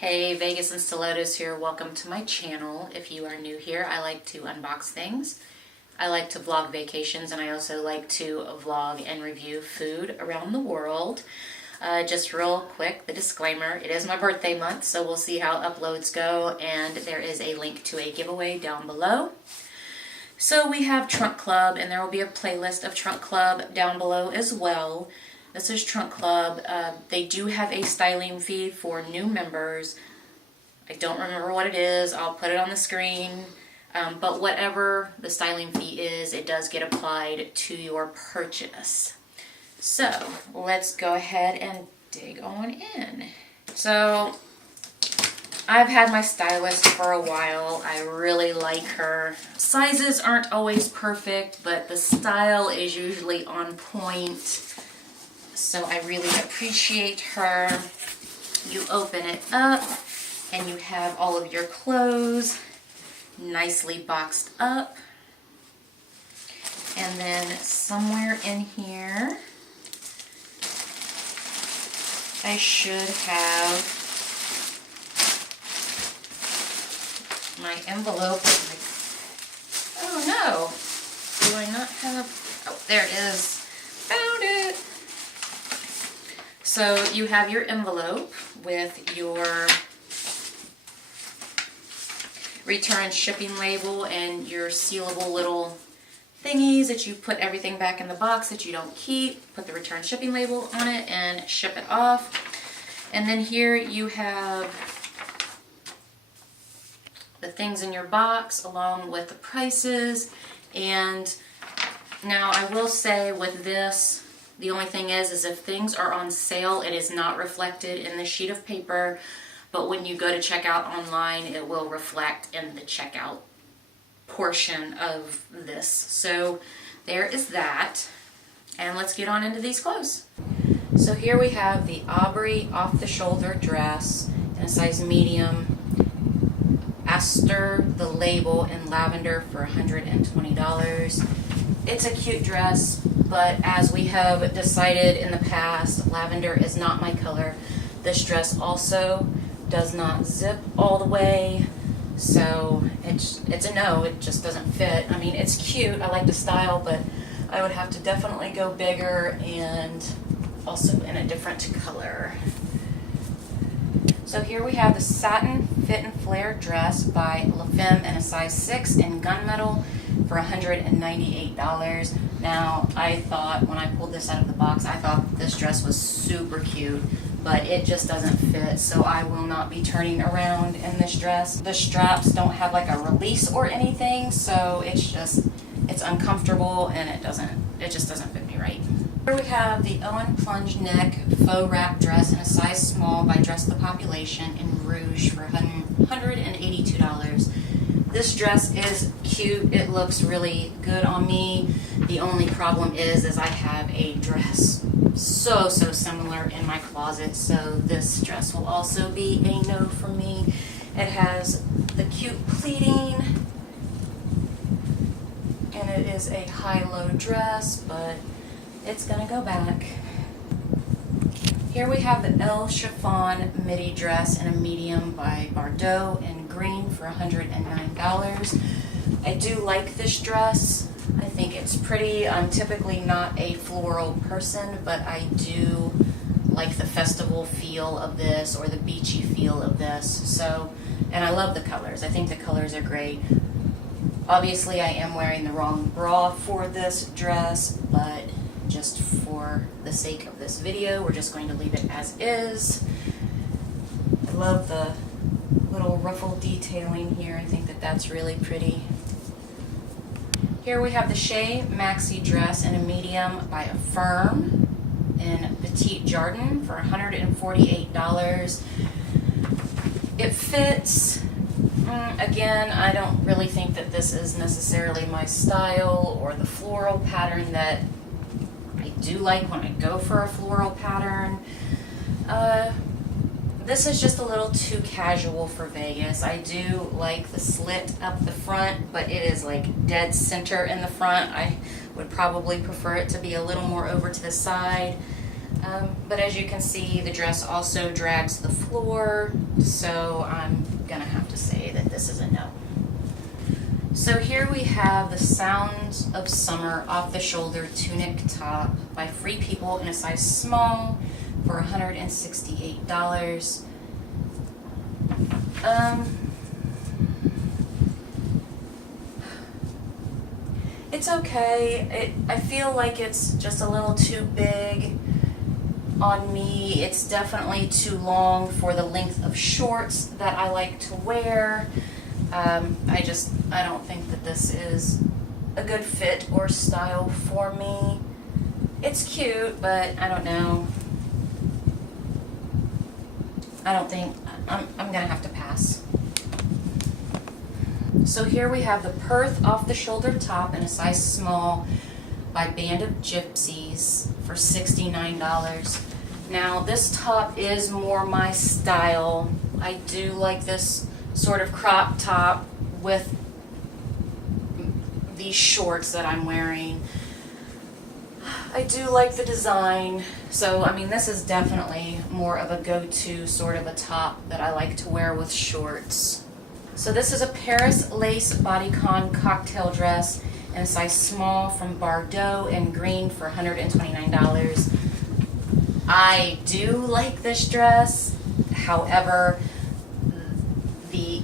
Hey, Vegas and Stilettos here. Welcome to my channel. If you are new here, I like to unbox things. I like to vlog vacations, and I also like to vlog and review food around the world. Just real quick, the disclaimer, it is my birthday month, so we'll see how uploads go, and there is a link to a giveaway down below. So we have Trunk Club, and there will be a playlist of Trunk Club down below as well. This is Trunk Club. They do have a styling fee for new members. I don't remember what it is. I'll put it on the screen. But whatever the styling fee is, it does get applied to your purchase. So let's go ahead and dig on in. So I've had my stylist for a while. I really like her. Sizes aren't always perfect, but the style is usually on point. So I really appreciate her. You open it up and you have all of your clothes nicely boxed up. And then somewhere in here, I should have my envelope. Oh no, do I not have, oh there it is, found it. So you have your envelope with your return shipping label and your sealable little thingies that you put everything back in the box that you don't keep. Put the return shipping label on it and ship it off. And then here you have the things in your box along with the prices. And now I will say with this, the only thing is if things are on sale, it is not reflected in the sheet of paper, but when you go to checkout online, it will reflect in the checkout portion of this. So there is that, and let's get on into these clothes. So here we have the Aubrey off-the-shoulder dress in a size medium. Aster, the label in lavender for $120. It's a cute dress, but as we have decided in the past, lavender is not my color. This dress also does not zip all the way, so it's a no, it just doesn't fit. I mean, it's cute, I like the style, but I would have to definitely go bigger and also in a different color. So here we have the satin fit and flare dress by La Femme in a size 6 in gunmetal for $198. Now, I thought when I pulled this out of the box, I thought this dress was super cute, but it just doesn't fit, so I will not be turning around in this dress. The straps don't have like a release or anything, so it's uncomfortable and it just doesn't fit me right. Here we have the Owen plunge neck faux wrap dress in a size small by Dress the Population in rouge for $182. This dress is cute. It looks really good on me. The only problem is I have a dress so similar in my closet, so this dress will also be a no for me. It has the cute pleating, and it is a high-low dress, but it's gonna go back. Here we have the Elle chiffon midi dress in a medium by Bardot in green for $109. I do like this dress. I think it's pretty. I'm typically not a floral person, but I do like the festival feel of this or the beachy feel of this. So, and I love the colors. I think the colors are great. Obviously, I am wearing the wrong bra for this dress, but just for the sake of this video, we're just going to leave it as is. I love the little ruffle detailing here. I think that that's really pretty. Here we have the Shea maxi dress in a medium by Affirm in Petite Jardin for $148. It fits. Again, I don't really think that this is necessarily my style or the floral pattern that I do like when I go for a floral pattern. This is just a little too casual for Vegas. I do like the slit up the front, but it is like dead center in the front. I would probably prefer it to be a little more over to the side. But as you can see, the dress also drags the floor, so I'm gonna have to say that this is a no. So here we have the Sounds of Summer off-the-shoulder tunic top by Free People in a size small for $168. It's okay. I feel like it's just a little too big on me. It's definitely too long for the length of shorts that I like to wear. I don't think that this is a good fit or style for me. It's cute, but I don't know. I don't think, I'm gonna have to pass. So here we have the Perth off-the-shoulder top in a size small by Band of Gypsies for $69. Now this top is more my style. I do like this sort of crop top with these shorts that I'm wearing. I do like the design, so I mean this is definitely more of a go-to sort of a top that I like to wear with shorts. So this is a Paris lace bodycon cocktail dress in a size small from Bordeaux in green for $129. I do like this dress, however, the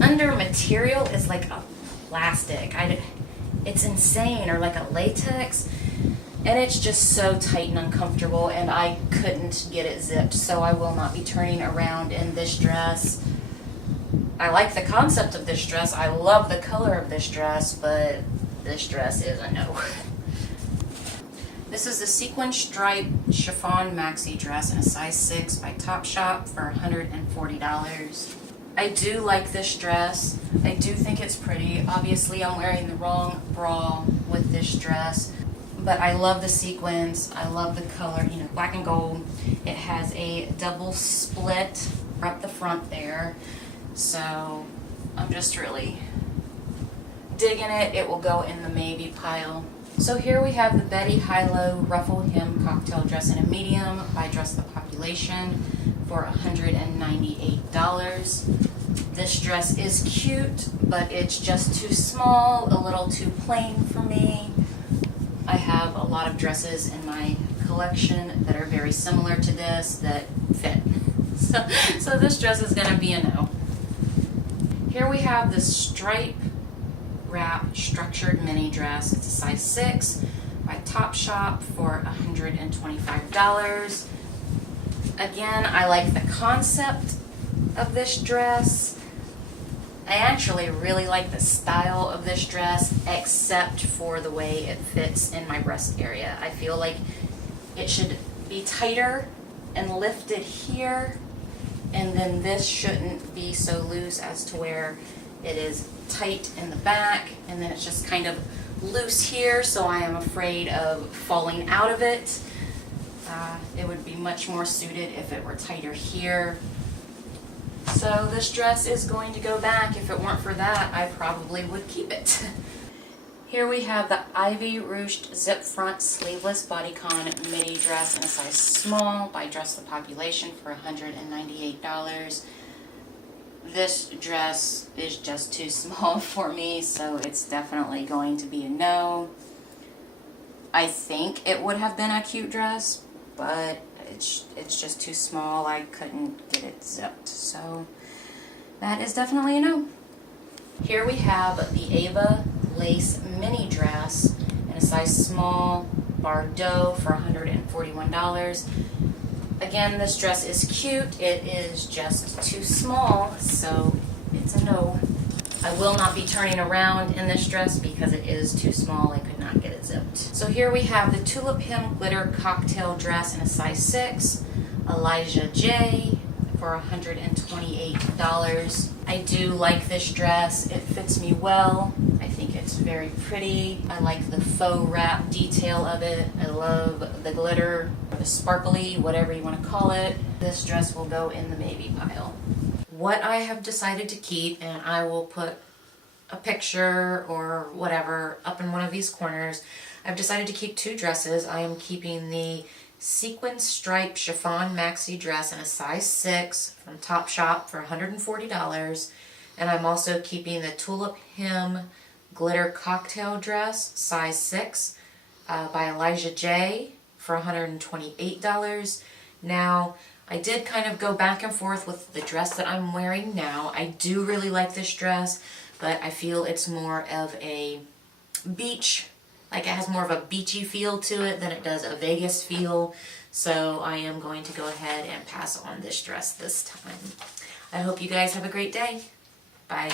under material is like a plastic. It's insane, or like a latex, and it's just so tight and uncomfortable, and I couldn't get it zipped, so I will not be turning around in this dress. I like the concept of this dress. I love the color of this dress, but this dress is a no. This is the sequin striped chiffon maxi dress in a size 6 by Topshop for $140. I do like this dress. I do think it's pretty. Obviously, I'm wearing the wrong bra with this dress, but I love the sequins. I love the color, you know, black and gold. It has a double split up the front there. So I'm just really digging it. It will go in the maybe pile. So here we have the Betty High-Low ruffle hem cocktail dress in a medium by Dress the Population for $198. This dress is cute, but it's just too small, a little too plain for me. I have a lot of dresses in my collection that are very similar to this that fit. So this dress is going to be a no. Here we have the stripe wrap structured mini dress. It's a size 6 by Topshop for $125. Again, I like the concept of this dress. I actually really like the style of this dress, except for the way it fits in my breast area. I feel like it should be tighter and lifted here, and then this shouldn't be so loose as to where it is tight in the back, and then it's just kind of loose here, so I am afraid of falling out of it. It would be much more suited if it were tighter here. So this dress is going to go back. If it weren't for that, I probably would keep it. Here we have the Ivy ruched zip front sleeveless bodycon midi dress in a size small by Dress the Population for $198. This dress is just too small for me, so it's definitely going to be a no. I think it would have been a cute dress, but it's just too small. I couldn't get it zipped, so that is definitely a no. Here we have the Ava lace mini dress in a size small Bordeaux for $141. Again, this dress is cute. It is just too small, so it's a no. I will not be turning around in this dress because it is too small. I could not get it zipped. So here we have the tulip hem glitter cocktail dress in a size 6, Elijah J, for $128. I do like this dress. It fits me well. I think it's very pretty. I like the faux wrap detail of it. I love the glitter, or the sparkly, whatever you want to call it. This dress will go in the maybe pile. What I have decided to keep, and I will put a picture or whatever up in one of these corners, I've decided to keep two dresses. I am keeping the sequin stripe chiffon maxi dress in a size 6 from Topshop for $140. And I'm also keeping the tulip hem glitter cocktail dress, size 6, by Elijah J for $128. Now, I did kind of go back and forth with the dress that I'm wearing now. I do really like this dress, but I feel it's more of a beach, like it has more of a beachy feel to it than it does a Vegas feel. So I am going to go ahead and pass on this dress this time. I hope you guys have a great day. Bye.